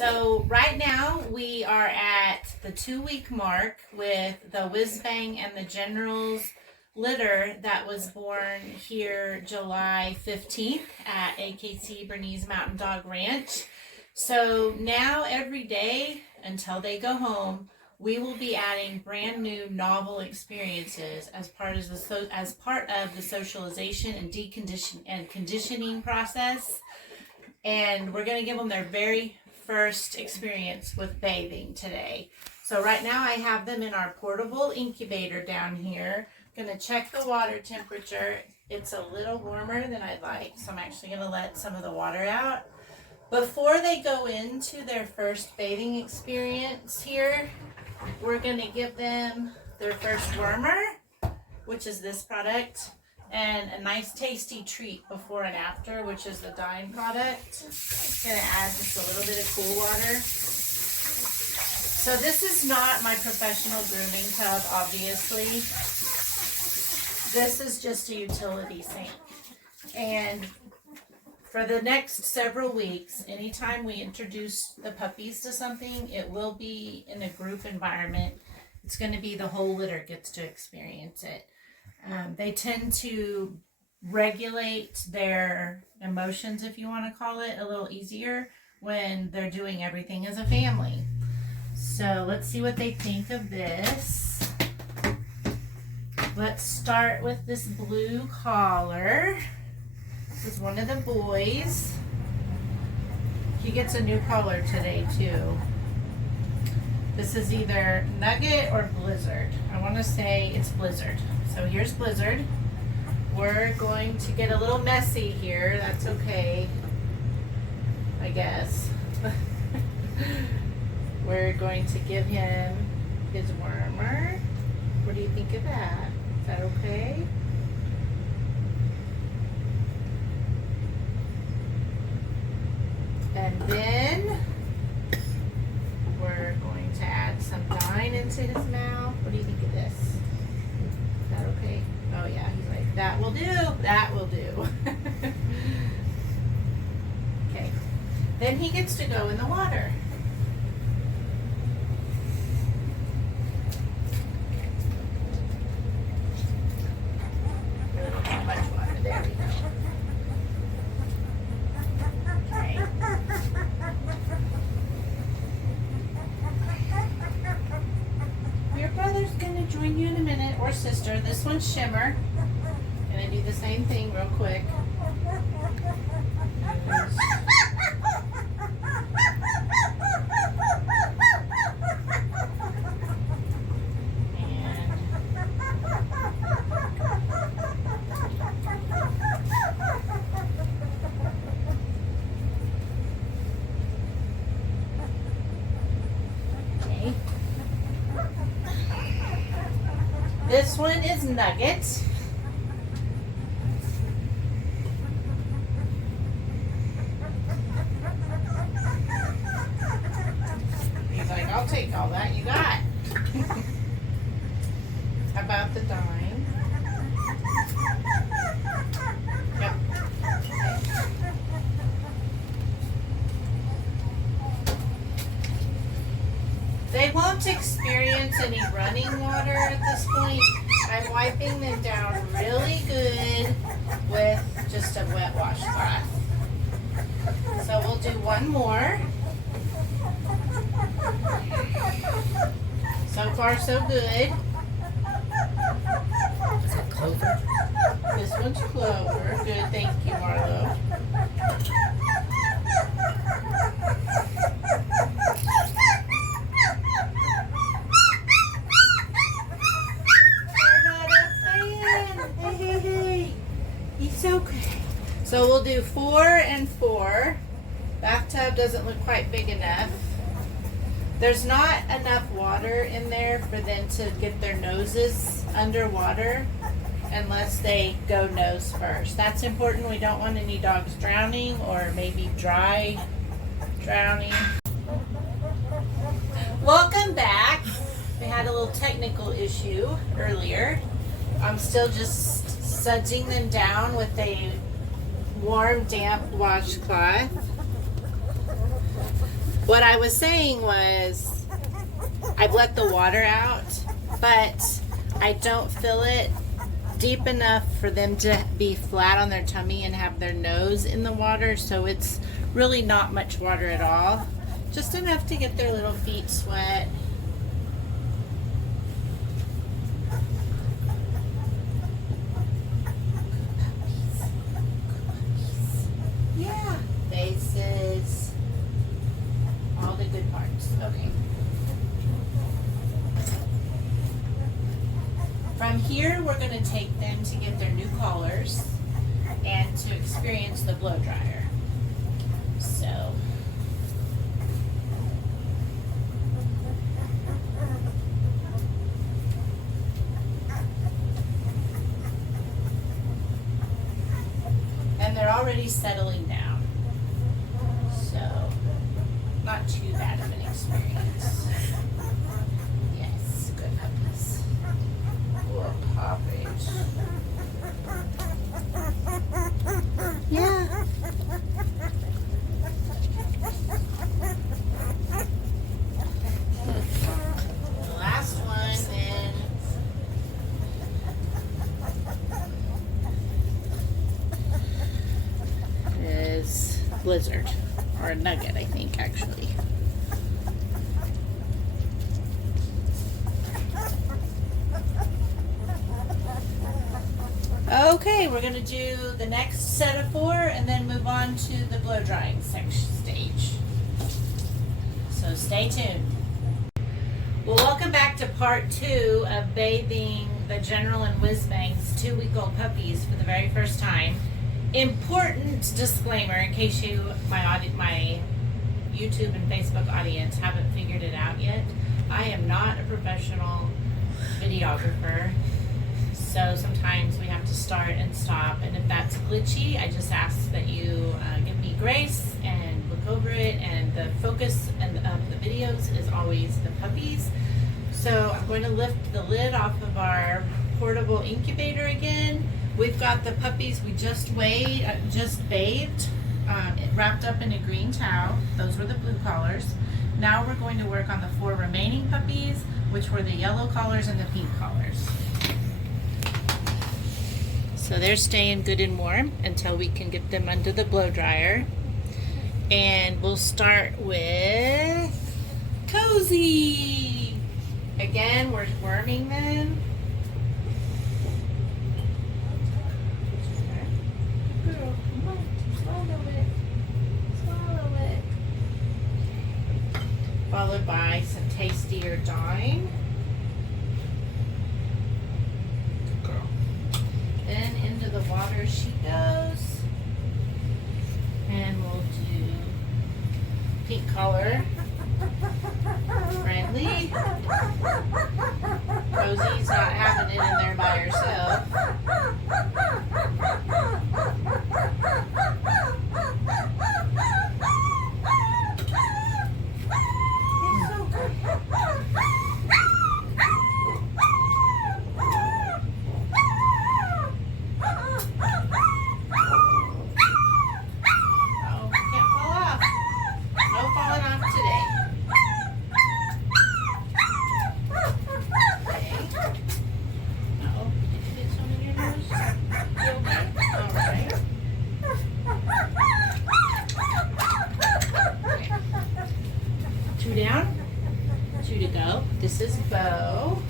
So right now we are at the 2-week mark with the Whiz Bang and the General's litter that was born here July 15th at AKC Bernese Mountain Dog Ranch. So now every day until they go home, we will be adding brand new novel experiences as part of the socialization and conditioning process. And we're going to give them their very first experience with bathing today. So right now I have them in our portable incubator down here. I'm going to check the water temperature. It's a little warmer than I'd like, so I'm actually going to let some of the water out. Before they go into their first bathing experience here, we're going to give them their first wormer, which is this product, and a nice tasty treat before and after, which is the Dime product. I'm going to add just a little bit of cool water. So this is not my professional grooming tub, obviously. This is just a utility sink. And for the next several weeks, anytime we introduce the puppies to something, it will be in a group environment. It's going to be the whole litter gets to experience it. They tend to regulate their emotions, if you want to call it, a little easier when they're doing everything as a family. So let's see what they think of this. Let's start with this blue collar. This is one of the boys. He gets a new collar today too. This is either Nugget or Blizzard. I want to say it's Blizzard. So here's Blizzard. We're going to get a little messy here. That's okay, I guess. We're going to give him his wormer. What do you think of that? Is that okay? And then we're going to add some Dine into his mouth. What do you think of this? Is that okay? Oh yeah, he's like, that will do, that will do. Okay, then he gets to go in the water. Not much water, there we go. Okay. Your brother's gonna join you in a minute, or sister. This one's Shimmer. Gonna do the same thing real quick. Okay. This one is Nugget. He's like, I'll take all that you got. How about the Dime? Yep. They won't experience any running water at this point. I'm wiping them down really good with just a wet washcloth. So we'll do one more. So far so good. Is that Clover? This one's Clover. Good, thank you, Marlo. Hey. He's okay. So we'll do 4 and 4. Bathtub doesn't look quite big enough. There's not enough water in there for them to get their noses underwater unless they go nose first. That's important. We don't want any dogs drowning or maybe dry drowning. Welcome back. We had a little technical issue earlier. I'm still just sudsing them down with a warm, damp washcloth. What I was saying was I've let the water out, but I don't fill it deep enough for them to be flat on their tummy and have their nose in the water, so it's really not much water at all. Just enough to get their little feet wet. Yeah, faces, all the good parts. Okay. From here, we're going to take them to get their new collars and to experience the blow dryer. So, and they're already settling down. So, not too bad of an experience. Yes, good puppies. Little puppies. Yeah. The last one then is Blizzard, or Nugget, I think, actually. Okay, we're going to do the next set of 4 and then move on to the blow drying stage. So stay tuned. Well, welcome back to part 2 of bathing the General and Whiz-Bang's 2-week-old puppies for the very first time. Important disclaimer in case my YouTube and Facebook audience haven't figured it out yet. I am not a professional videographer. So sometimes we have to start and stop, and if that's glitchy, I just ask that you give me grace and look over it, and the focus of the videos is always the puppies. So I'm going to lift the lid off of our portable incubator again. We've got the puppies we just bathed, wrapped up in a green towel. Those were the blue collars. Now we're going to work on the 4 remaining puppies, which were the yellow collars and the pink collars. So they're staying good and warm until we can get them under the blow dryer. And we'll start with Cozy. Again, we're worming them. Good girl, come on, swallow it. Swallow it. Followed by some tastier dime. Then into the water she goes, and we'll do pink color, friendly. Rosie's not having it in there by herself. It's okay. Down, 2 to go. This is Bo.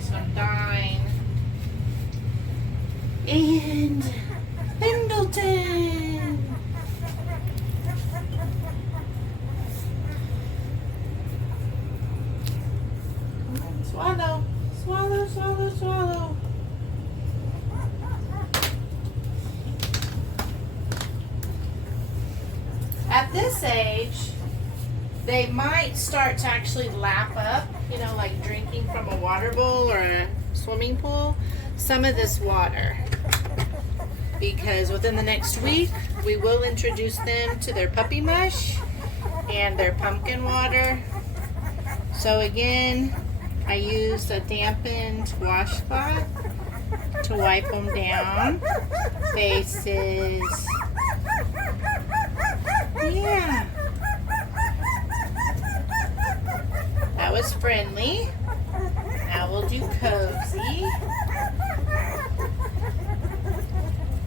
Some Dine. And Pendleton. Swallow, swallow, swallow, swallow. At this age, they might start to actually lap up, you know, like drinking from a water bowl or a swimming pool, some of this water. because within the next week we will introduce them to their puppy mush and their pumpkin water. So again, I used a dampened washcloth to wipe them down, faces. Yeah. That was friendly. Now we'll do cozy.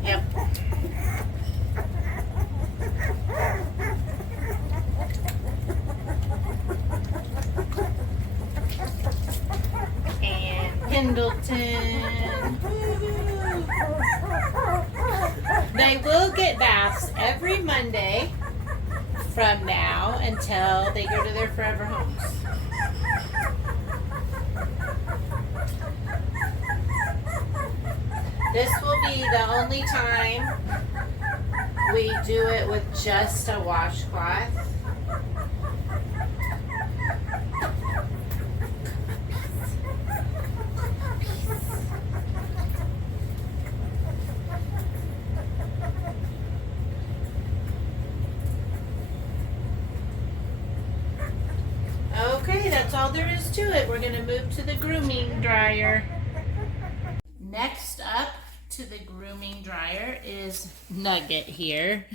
Yep. And Pendleton. Woo-hoo. They will get baths every Monday from now until they go to their forever homes. This will be the only time we do it with just a washcloth. Okay, that's all there is to it. We're going to move to the grooming dryer. Next up to the grooming dryer is Nugget here.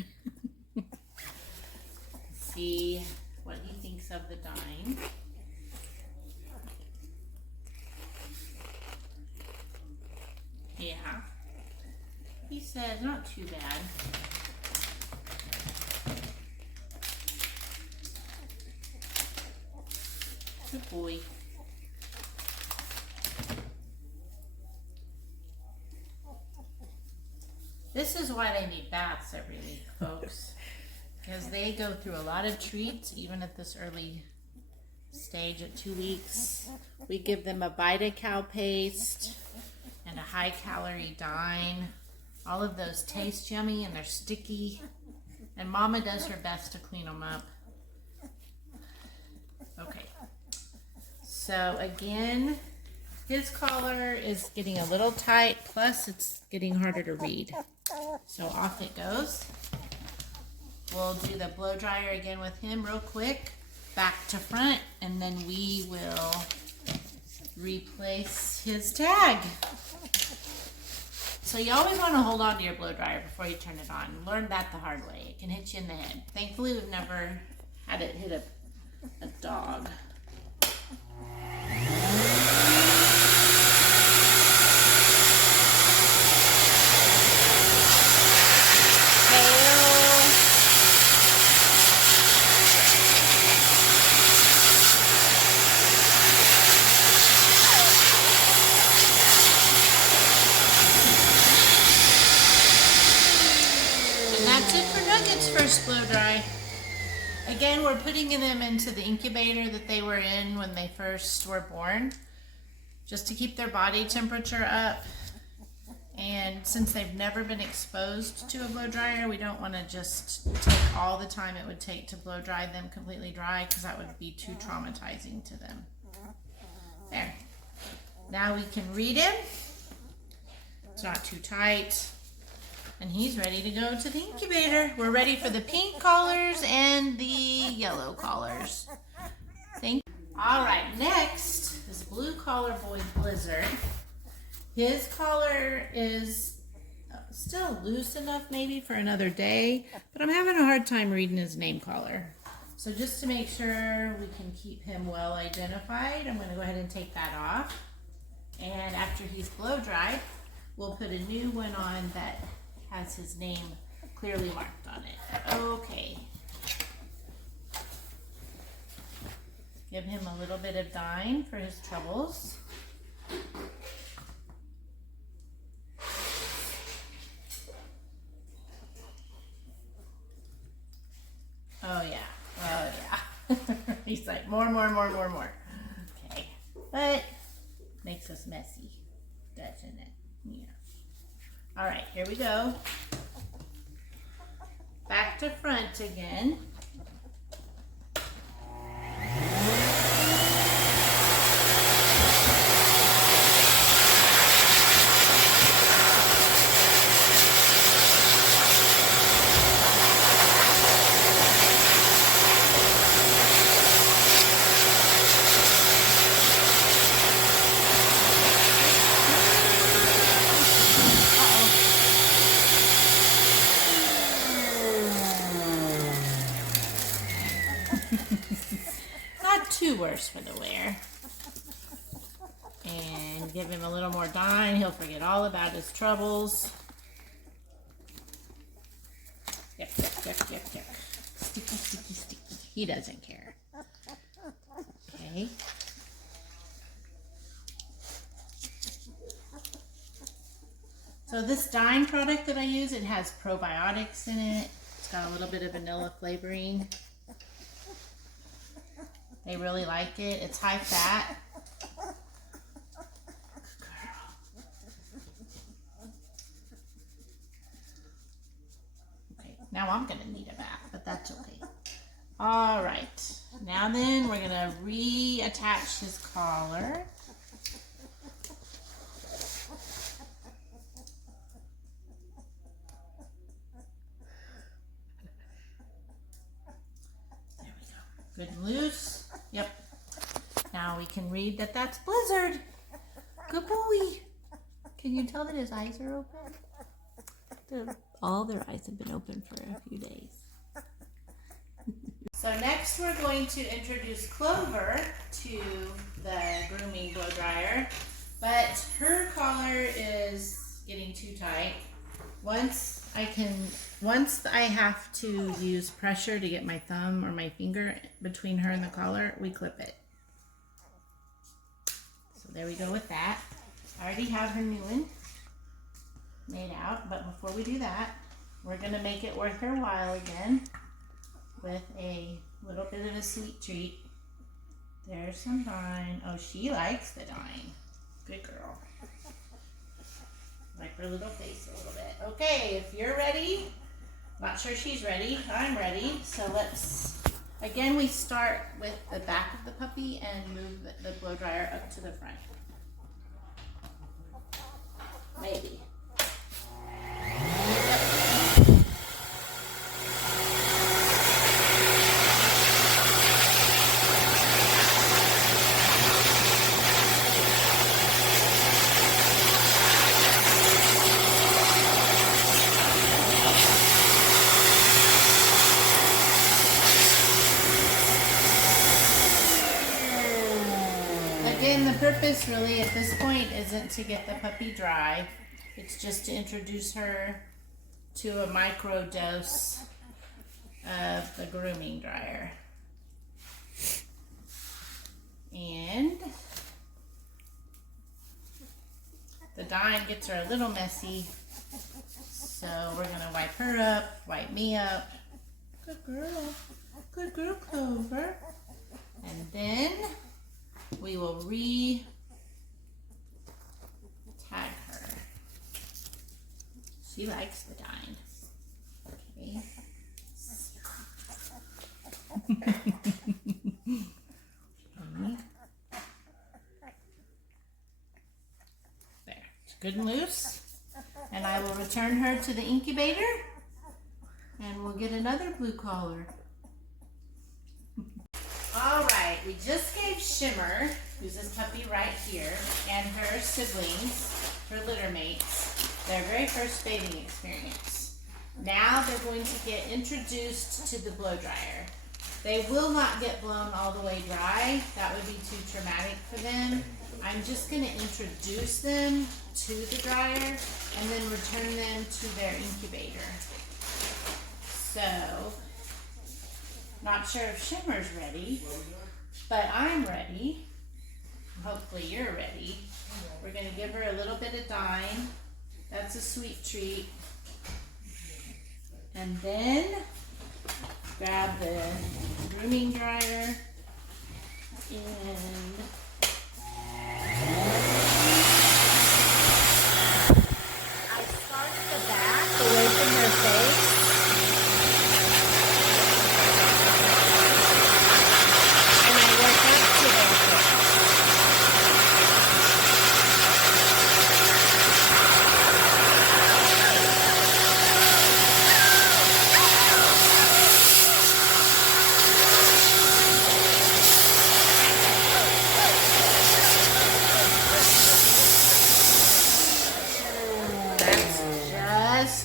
See what he thinks of the dime. Yeah. He says not too bad. Good boy. This is why they need baths every week, folks. Because they go through a lot of treats, even at this early stage at 2 weeks. We give them a Vita-Cal paste and a high-calorie dine. All of those taste yummy and they're sticky. And Mama does her best to clean them up. Okay. So again, his collar is getting a little tight, plus it's getting harder to read. So off it goes. We'll do the blow dryer again with him real quick, back to front, and then we will replace his tag. So you always want to hold on to your blow dryer before you turn it on. Learn that the hard way. It can hit you in the head. Thankfully, we've never had it hit a dog. First blow dry. Again, we're putting them into the incubator that they were in when they first were born, just to keep their body temperature up. And since they've never been exposed to a blow dryer, we don't want to just take all the time it would take to blow dry them completely dry, because that would be too traumatizing to them. There. Now we can read him. It's not too tight. And he's ready to go to the incubator. We're ready for the pink collars and the yellow collars. All right, next is Blue Collar Boy Blizzard. His collar is still loose enough maybe for another day, but I'm having a hard time reading his name collar. So just to make sure we can keep him well identified, I'm going to go ahead and take that off. And after he's blow dried, we'll put a new one on that has his name clearly marked on it. Okay. Give him a little bit of dine for his troubles. Oh yeah, oh yeah. He's like, more. Okay, but makes us messy, doesn't it? Yeah. All right, here we go. Back to front again. too worse for the wear. And give him a little more dine. He'll forget all about his troubles. Yuck, yuck, yuck, yuck, yuck. Sticky, sticky, sticky. He doesn't care. Okay. So this dine product that I use, it has probiotics in it. It's got a little bit of vanilla flavoring. They really like it. It's high fat. Okay, now I'm gonna need a bath, but that's okay. All right, now then we're gonna reattach his collar. Good and loose. Yep. Now we can read that that's Blizzard. Good boy. Can you tell that his eyes are open? All their eyes have been open for a few days. So next we're going to introduce Clover to the grooming blow dryer, but her collar is getting too tight. Once I have to use pressure to get my thumb or my finger between her and the collar, we clip it. So there we go with that. I already have her new one made out, but before we do that, we're going to make it worth her while again with a little bit of a sweet treat. There's some dine. Oh, she likes the dine. Good girl. Like her little face a little bit. Okay, if you're ready, not sure she's ready, I'm ready. So again, we start with the back of the puppy and move the blow dryer up to the front. Maybe. Again, the purpose really at this point isn't to get the puppy dry. It's just to introduce her to a micro dose of the grooming dryer. And the dine gets her a little messy, so we're gonna wipe her up, wipe me up. Good girl, Clover. And then we will re-tag her. She likes the dine. Okay. There. It's good and loose. And I will return her to the incubator and we'll get another blue collar. All right, we just gave Shimmer, who's this puppy right here, and her siblings, her litter mates, their very first bathing experience. Now they're going to get introduced to the blow dryer. They will not get blown all the way dry. That would be too traumatic for them. I'm just going to introduce them to the dryer and then return them to their incubator. So, not sure if Shimmer's ready, but I'm ready. Hopefully you're ready. We're going to give her a little bit of dine. That's a sweet treat. And then grab the grooming dryer and I started the back away from her face.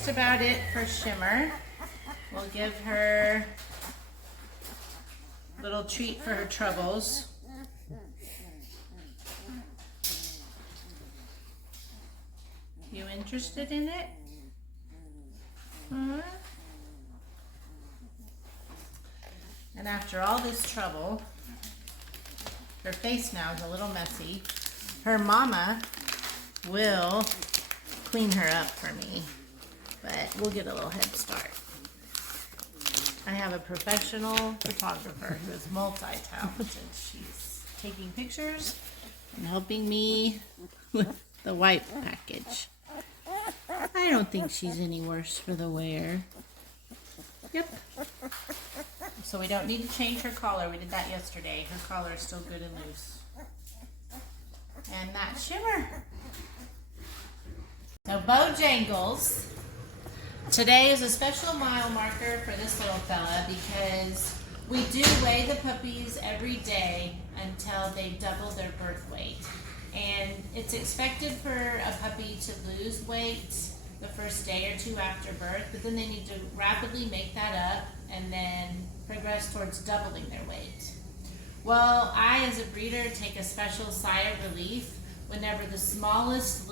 About it for Shimmer. We'll give her Little treat for her troubles. You interested in it? Huh? And after all this trouble, her face now is a little messy. Her mama will clean her up for me, but we'll get a little head start. I have a professional photographer who is multi-talented. She's taking pictures and helping me with the wipe package. I don't think she's any worse for the wear. Yep. So we don't need to change her collar. We did that yesterday. Her collar is still good and loose. And that shimmer. So Bojangles. Today is a special mile marker for this little fella because we do weigh the puppies every day until they double their birth weight. And it's expected for a puppy to lose weight the first day or two after birth, but then they need to rapidly make that up and then progress towards doubling their weight. Well, I as a breeder take a special sigh of relief whenever the smallest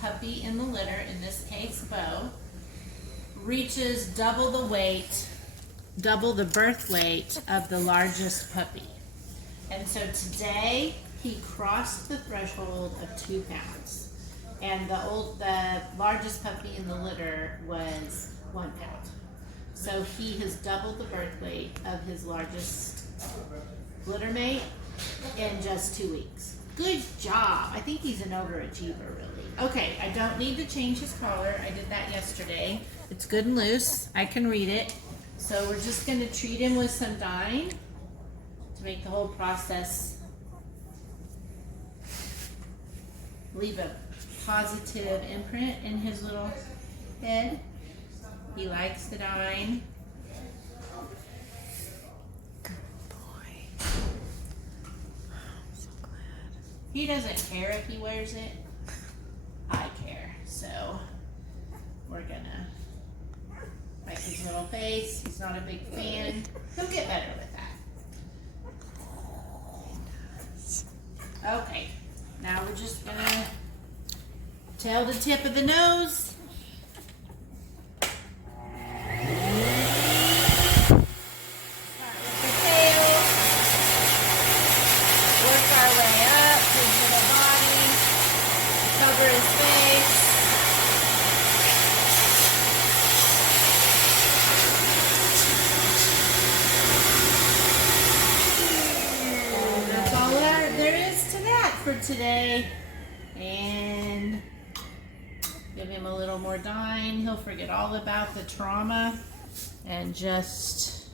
puppy in the litter, in this case Bo, reaches double the weight, double the birth weight of the largest puppy. And so today he crossed the threshold of 2 pounds. And the largest puppy in the litter was 1 pound. So he has doubled the birth weight of his largest litter mate in just 2 weeks. Good job. I think he's an overachiever, really. Okay, I don't need to change his collar. I did that yesterday. It's good and loose. I can read it. So we're just going to treat him with some dye to make the whole process leave a positive imprint in his little head. He likes the dye. Good boy. I'm so glad. He doesn't care if he wears it. I care. So we're gonna like his little face. He's not a big fan. He'll get better with that. Okay. Now we're just gonna tail the tip of the nose. Start with the tail. Work our way up his little body. Cover his face. And that's all there is to that for today. And give him a little more dine. He'll forget all about the trauma and just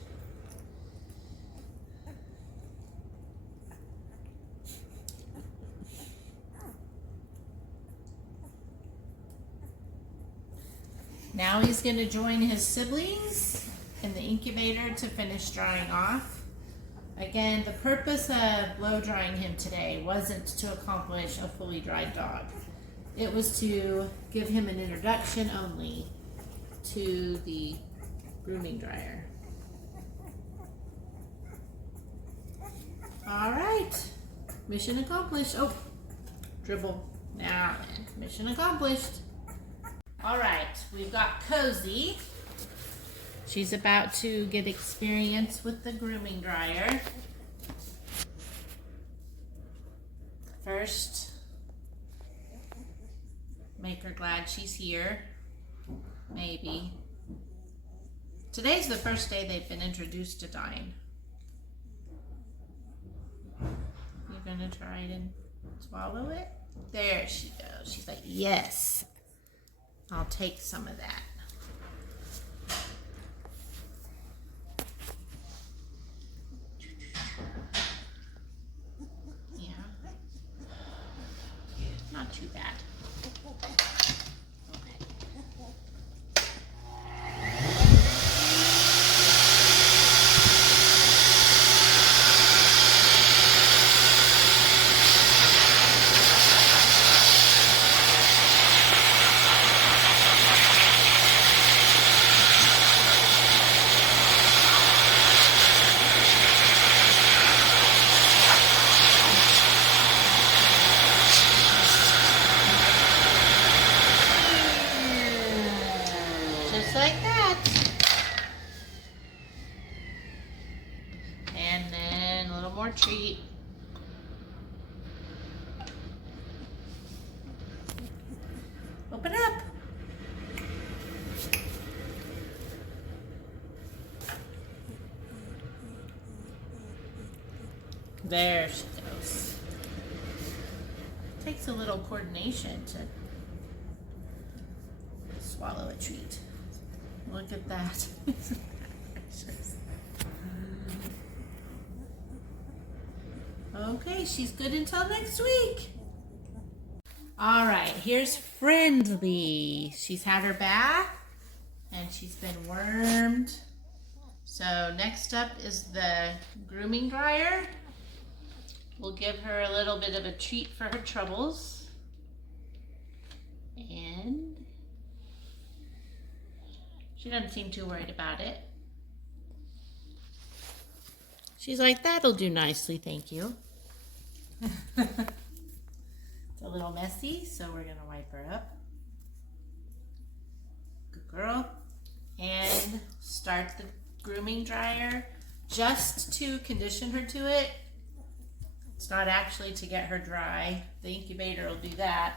now he's going to join his siblings in the incubator to finish drying off. Again, the purpose of blow drying him today wasn't to accomplish a fully dried dog. It was to give him an introduction only to the grooming dryer. All right, mission accomplished. Oh, dribble. Now then, mission accomplished. All right, we've got Cozy. She's about to get experience with the grooming dryer. First, make her glad she's here. Maybe. Today's the first day they've been introduced to dyeing. You're gonna try it and swallow it? There she goes. She's like, yes, I'll take some of that. Not too bad. Just like that. And then a little more treat. Open up. There she goes. Takes a little coordination to swallow a treat. Look at that. Okay, she's good until next week. All right, here's Friendly. She's had her bath and she's been wormed. So next up is the grooming dryer. We'll give her a little bit of a treat for her troubles. And she doesn't seem too worried about it. She's like, that'll do nicely, thank you. It's a little messy, so we're gonna wipe her up. Good girl. And start the grooming dryer just to condition her to it. It's not actually to get her dry. The incubator will do that.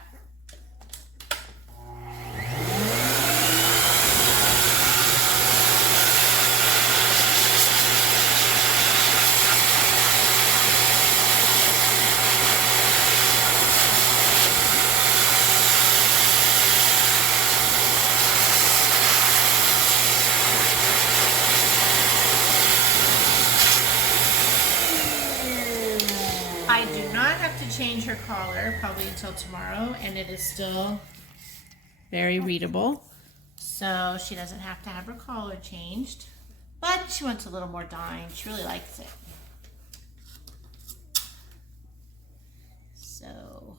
I do not have to change her collar probably until tomorrow, and it is still very readable. So she doesn't have to have her collar changed, but she wants a little more dyeing. She really likes it. So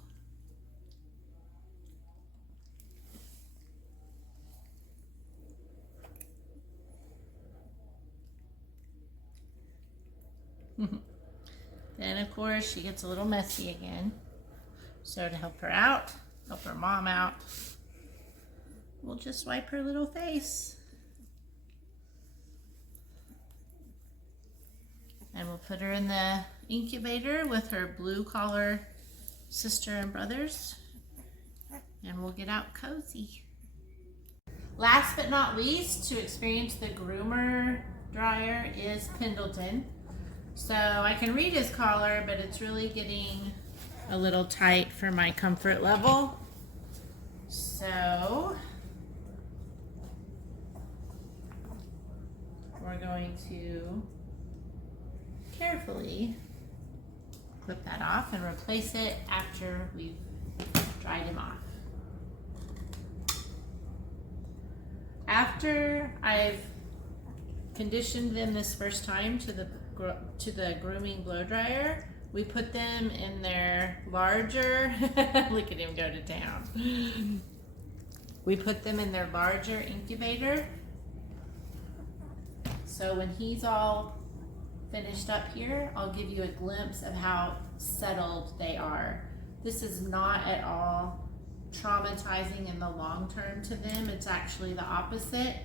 then, of course, she gets a little messy again. So to help her out, help her mom out, we'll just wipe her little face. And we'll put her in the incubator with her blue collar sister and brothers. And we'll get out cozy. Last but not least, to experience the groomer dryer is Pendleton. So I can read his collar, but it's really getting a little tight for my comfort level. So we're going to carefully clip that off and replace it after we've dried him off. After I've conditioned them this first time to the grooming blow dryer, we put them in their larger look at him go to town. We put them in their larger incubator, so when he's all finished up here, I'll give you a glimpse of how settled they are. This is not at all traumatizing in the long term to them. It's actually the opposite.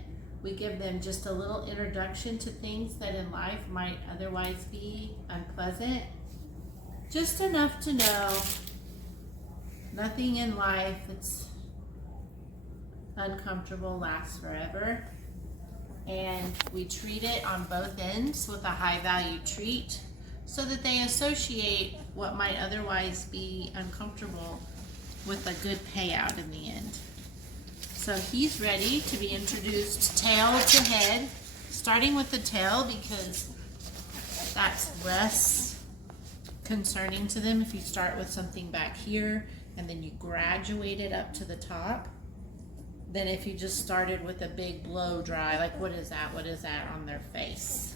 We give them just a little introduction to things that in life might otherwise be unpleasant. Just enough to know nothing in life that's uncomfortable lasts forever. And we treat it on both ends with a high value treat so that they associate what might otherwise be uncomfortable with a good payout in the end. So he's ready to be introduced tail to head, starting with the tail because that's less concerning to them if you start with something back here and then you graduate it up to the top than if you just started with a big blow dry. Like, what is that? What is that on their face?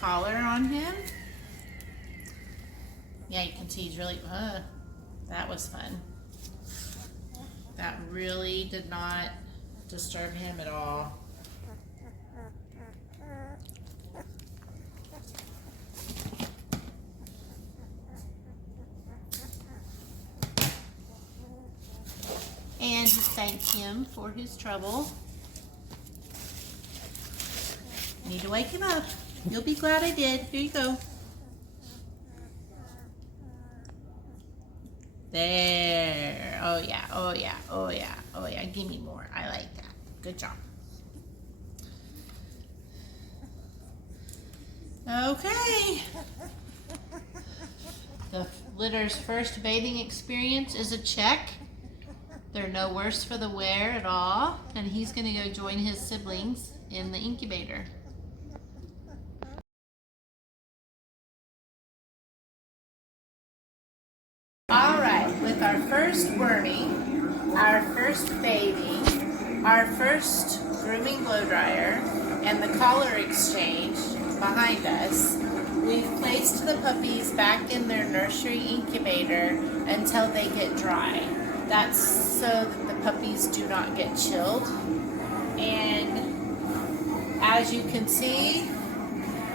collar on him. Yeah, you can see he's really, that was fun. That really did not disturb him at all. And to thank him for his trouble. Need to wake him up. You'll be glad I did. Here you go. There. Oh yeah, oh yeah, oh yeah, oh yeah. Give me more. I like that. Good job. Okay. The litter's first bathing experience is a check. They're no worse for the wear at all. And he's going to go join his siblings in the incubator. Alright, with our first worming, our first bathing, our first grooming blow dryer, and the collar exchange behind us, we've placed the puppies back in their nursery incubator until they get dry. That's so that the puppies do not get chilled. And as you can see,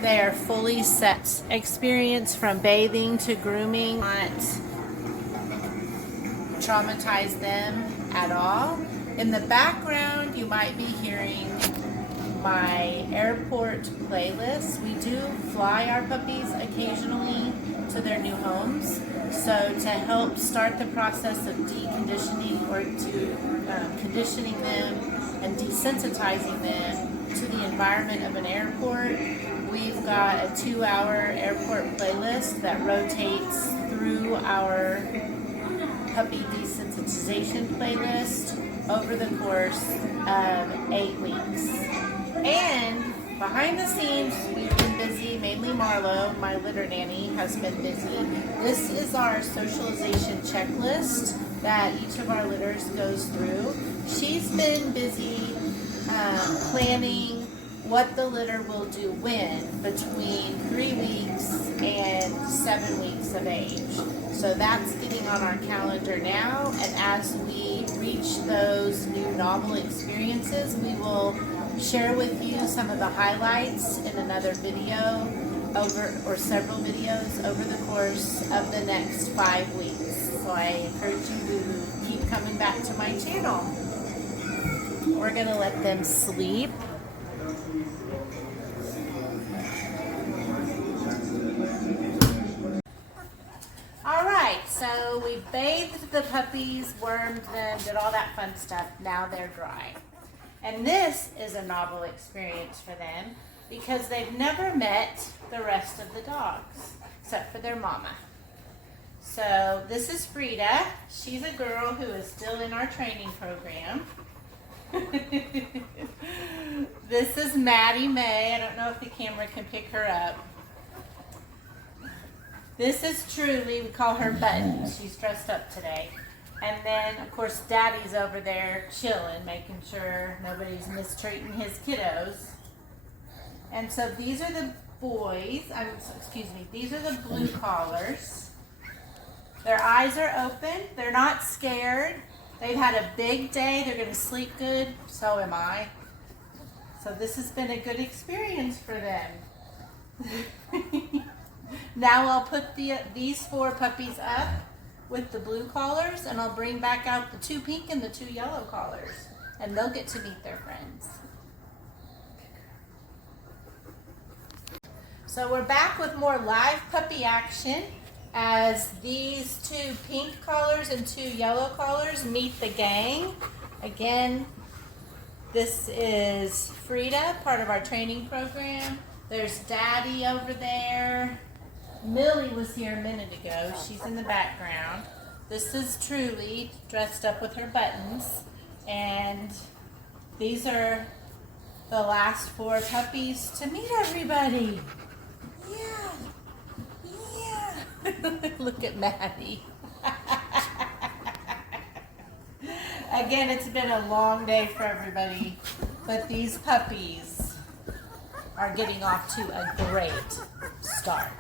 they are fully set. Experience from bathing to grooming not traumatize them at all. In the background, you might be hearing my airport playlist. We do fly our puppies occasionally to their new homes. So to help start the process of deconditioning or to conditioning them and desensitizing them to the environment of an airport, we've got a 2-hour airport playlist that rotates through our puppy desensitization playlist over the course of 8 weeks. And behind the scenes, we've been busy, mainly Marlo, my litter nanny, has been busy. This is our socialization checklist that each of our litters goes through. She's been busy planning what the litter will do when between 3 weeks and 7 weeks of age. So that's getting on our calendar now, and as we reach those new novel experiences, we will share with you some of the highlights in another video or several videos over the course of the next 5 weeks. So I encourage you to keep coming back to my channel. We're going to let them sleep. Alright, so we bathed the puppies, wormed them, did all that fun stuff. Now they're dry. And this is a novel experience for them because they've never met the rest of the dogs, except for their mama. So this is Frida. She's a girl who is still in our training program. This is Maddie May. I don't know if the camera can pick her up. This is Truly. We call her Button. She's dressed up today. And then, of course, Daddy's over there chilling, making sure nobody's mistreating his kiddos. And so these are the boys. These are the blue collars. Their eyes are open. They're not scared. They've had a big day. They're going to sleep good. So am I. So this has been a good experience for them. Now I'll put these 4 puppies up with the blue collars, and I'll bring back out the 2 pink and the 2 yellow collars, and they'll get to meet their friends. So we're back with more live puppy action as these 2 pink collars and 2 yellow collars meet the gang. Again, this is Frida, part of our training program. There's Daddy over there. Millie was here a minute ago. She's in the background. This is Truly, dressed up with her buttons. And these are the last 4 puppies to meet everybody. Yeah. Look at Maddie. Again, it's been a long day for everybody. But these puppies are getting off to a great start.